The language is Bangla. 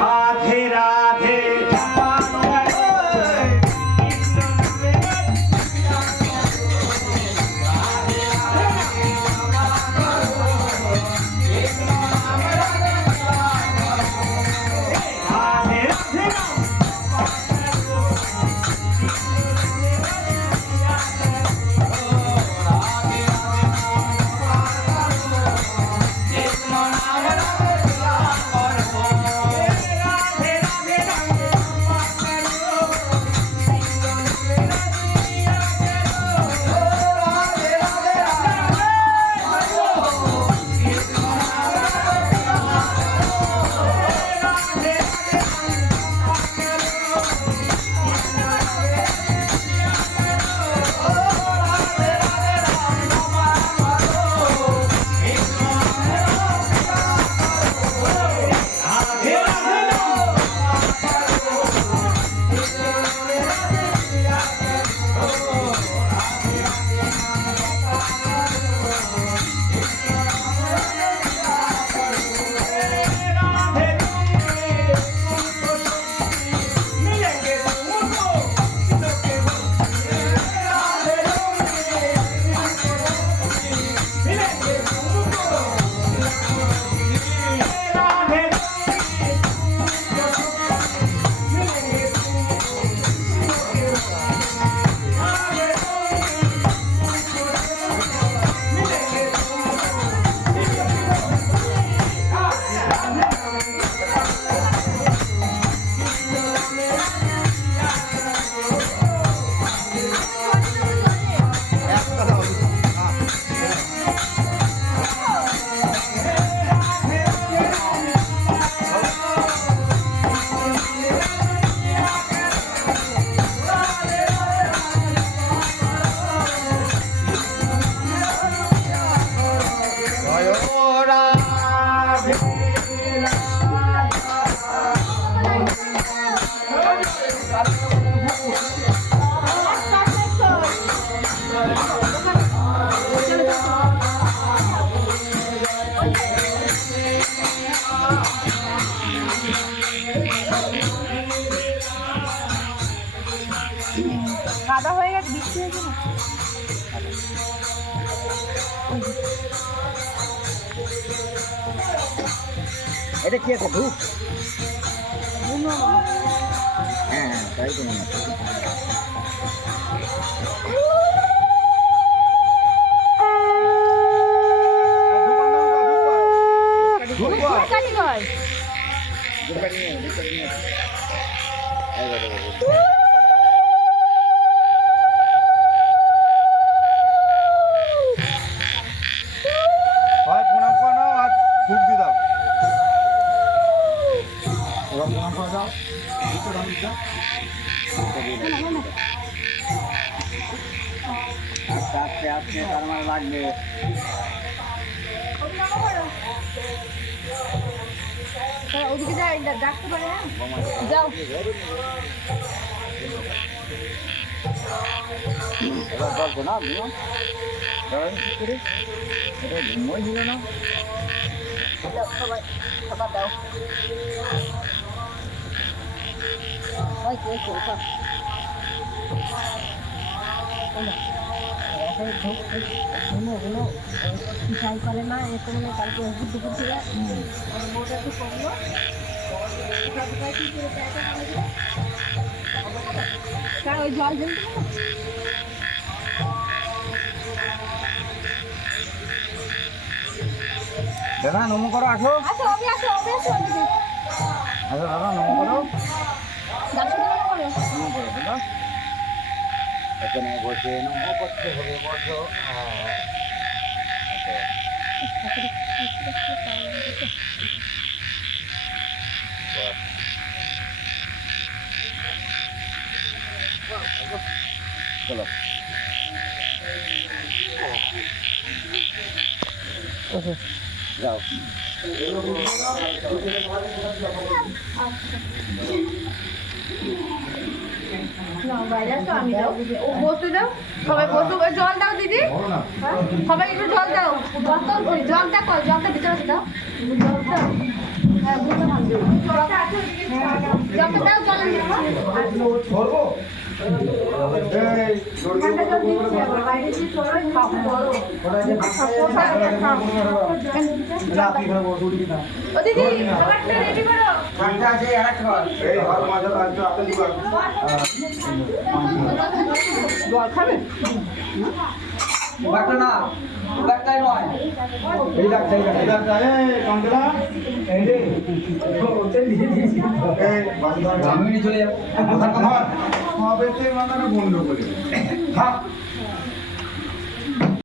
রাধে রাধে কাদা হয়ে গেছে, বৃষ্টি হয়েছে না? এটা কি আছে ধূপ? হ্যাঁ হ্যাঁ তাই তো মনে হচ্ছে। হয় প্রণাম করে নাও আর ধূপ দিয়ে দাও। এবার প্রণাম করে দাও। আস্তে আস্তে তার মানে লাগবে। ওদিকে যাই, ডাকতে পারে না? যাও। এবার বলছো না ঘুমো করে এটা ঘুমোই দিল না। সবাই খাবার দাও। ওই কে কে চাই করে না, এত মানে কালকে ওষুধ দুপুর থেকে বউটা একটু করলো ওই জল ঢেলতে দাদা নমো করো, আসো আসো, অবি আসো, অবি আসো। আসো দাদা নমো করো, দাসু নমো করো। নমো করো দাদা। এখানে বসে নমো করতে হবে, বসো। চলো যাও। না বাইরে আসো আমি দাও ও বসতে দাও সবাই বসো ওই জল দাও দিদি সবাই একটু জল দাও জলটা কই জলটা ভিতরে আছে দাও জলটা হ্যাঁ বুঝতে পারছি জলটা আছে জলটা দাও জল আমি ধরবো এই ঠান্ডা জল দিচ্ছি আবার বাইরে দিয়ে চলে খাও বড় ও দিদি খাবারটা রেডি করো এই হাত মাঝে রাখতে আপনি দিবেন জল খাবে এই ডাক্তার এই ডাক্তার এই কঙ্কলা এই রে এই বাসি ধর আমি চলে যাব হবে তে মানে বন্ধ করে হ্যাঁ